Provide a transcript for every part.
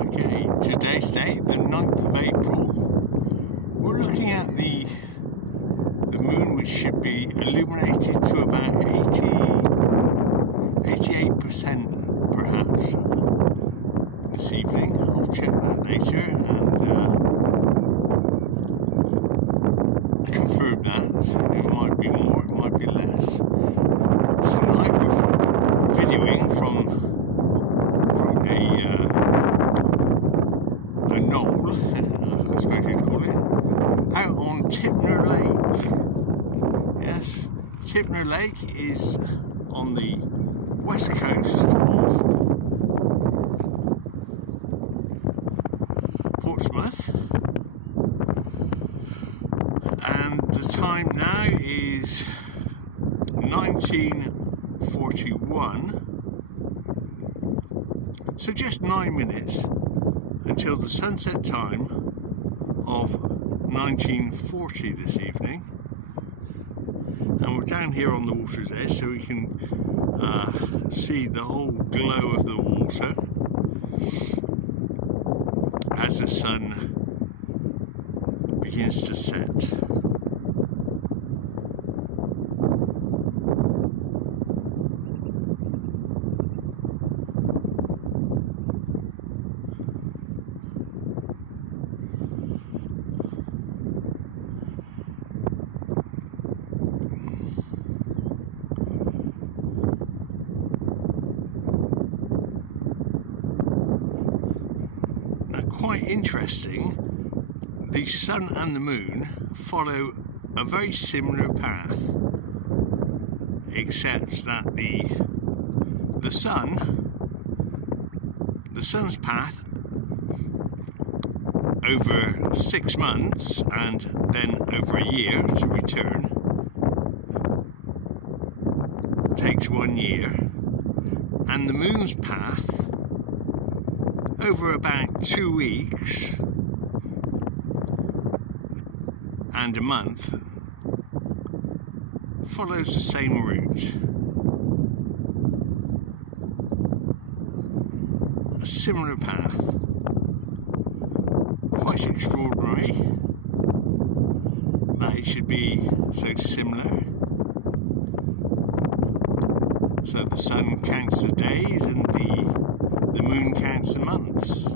Okay, today's date, the 9th of April. We're looking at the moon, which should be illuminated to about 88% perhaps this evening. I'll check that later and confirm that. It might be more, it might be less. Tonight we're videoing from a knoll, I suppose you'd call it, out on Tipner Lake. Yes, Tipner Lake is on the west coast of Portsmouth, and the time now is 1941. So just 9 minutes until the sunset time of 1940 this evening. And we're down here on the water's edge so we can see the whole glow of the water as the sun begins to set. Quite interesting, the sun and the moon follow a very similar path, except that the sun's path over 6 months and then over a year to return takes 1 year, and the moon's path over about 2 weeks and a month follows the same route. A similar path. Quite extraordinary that it should be so similar. So the sun counts the days and the moon counts the months.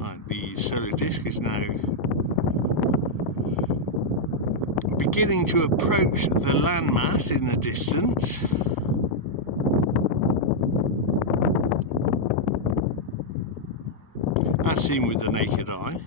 Right, the solar disk is now beginning to approach the landmass in the distance. As seen with the naked eye.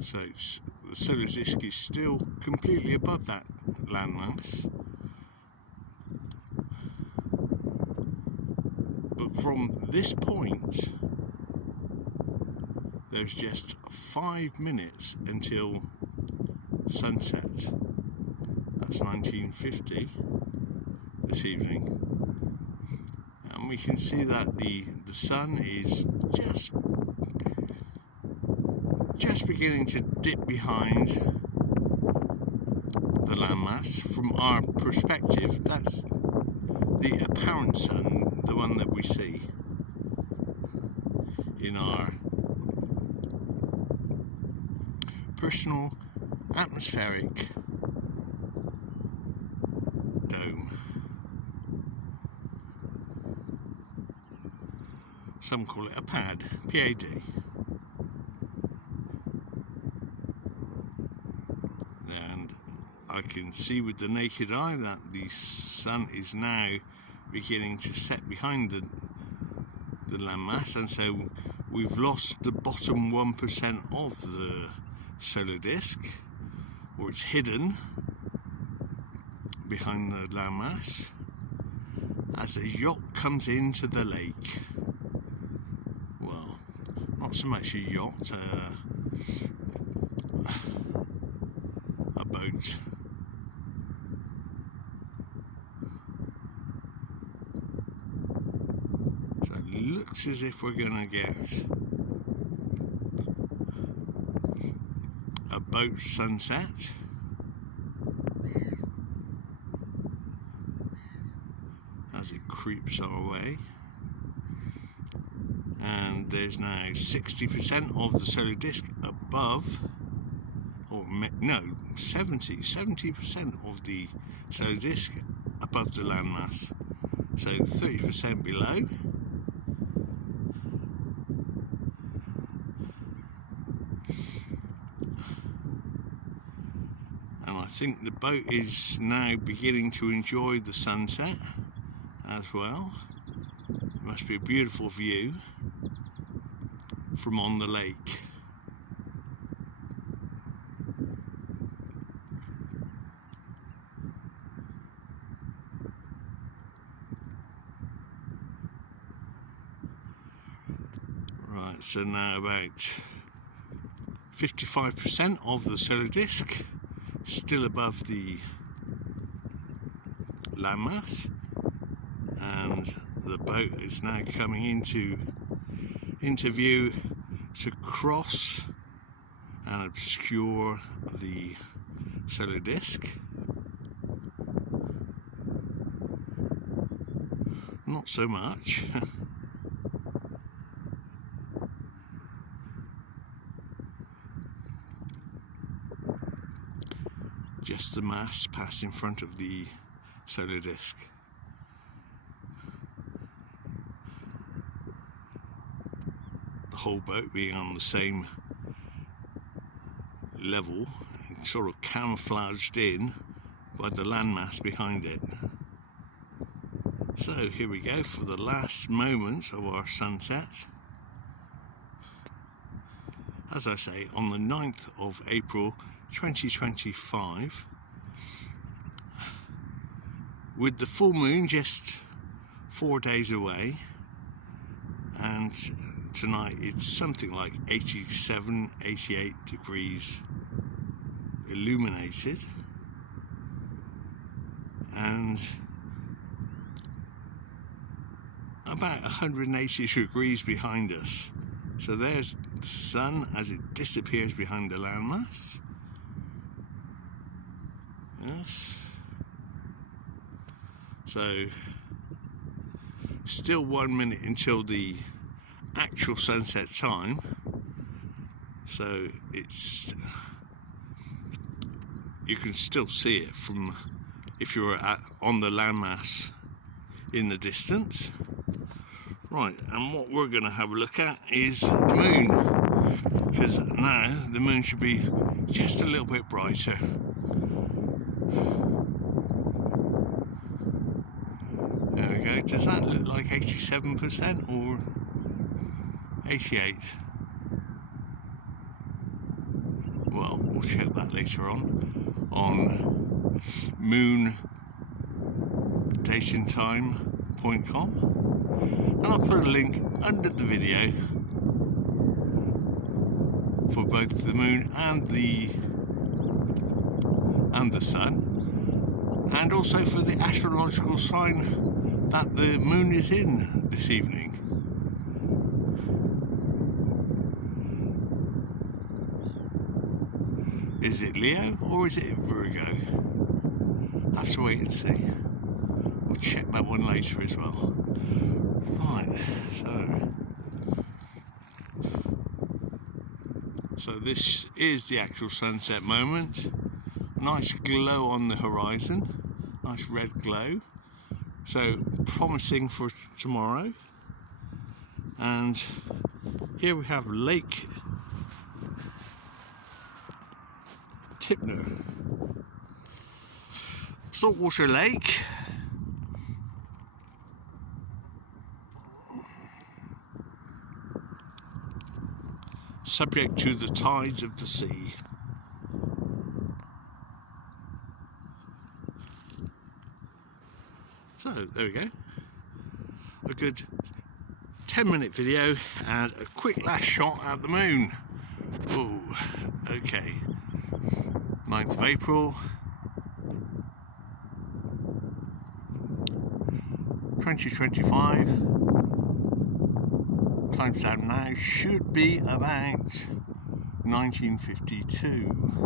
So the solar disk is still completely above that landmass, but from this point there's just 5 minutes until sunset. That's 1950 this evening, and we can see that the sun is just beginning to dip behind the landmass. From our perspective, that's the apparent sun, the one that we see in our personal atmospheric dome. Some call it a PAD, PAD. And I can see with the naked eye that the sun is now beginning to set behind the landmass, and so we've lost the bottom 1% of the solar disk, or it's hidden behind the landmass. as a yacht comes into the lake. Well, not so much a yacht, a boat. So it looks as if we're going to get a boat sunset. As it creeps our way, and there's now 60% of the solar disk above, or no, 70% of the solar disk above the landmass, so 30% below. And I think the boat is now beginning to enjoy the sunset as well. It must be a beautiful view from on the lake. Right, so now about 55% of the solar disk still above the landmass, and the boat is now coming into view to cross and obscure the solar disk. Not so much. Just the mass passed in front of the solar disk. The whole boat being on the same level, sort of camouflaged in by the landmass behind it. So here we go for the last moments of our sunset. As I say, on the 9th of April 2025, with the full moon just 4 days away, and tonight it's something like 87, 88 degrees illuminated, and about 180 degrees behind us. So there's the sun as it disappears behind the landmass. Yes. So still 1 minute until the actual sunset time. So it's, you can still see it from if you're on the landmass in the distance. Right, and what we're going to have a look at is the moon, because now the moon should be just a little bit brighter. There we go. Does that look like 87% or 88? Well, we'll check that later on moondatingtime.com. And I'll put a link under the video for both the moon and the sun, and also for the astrological sign that the moon is in this evening. Is it Leo or is it Virgo? Have to wait and see. We'll check that one later as well. Right, so this is the actual sunset moment. Nice glow on the horizon, nice red glow. So promising for tomorrow. And here we have Lake Tipner, saltwater lake. Subject to the tides of the sea. So there we go. a good 10-minute video and a quick last shot at the moon. Oh, okay. 9th of April 2025. Timestamp now should be about 1952.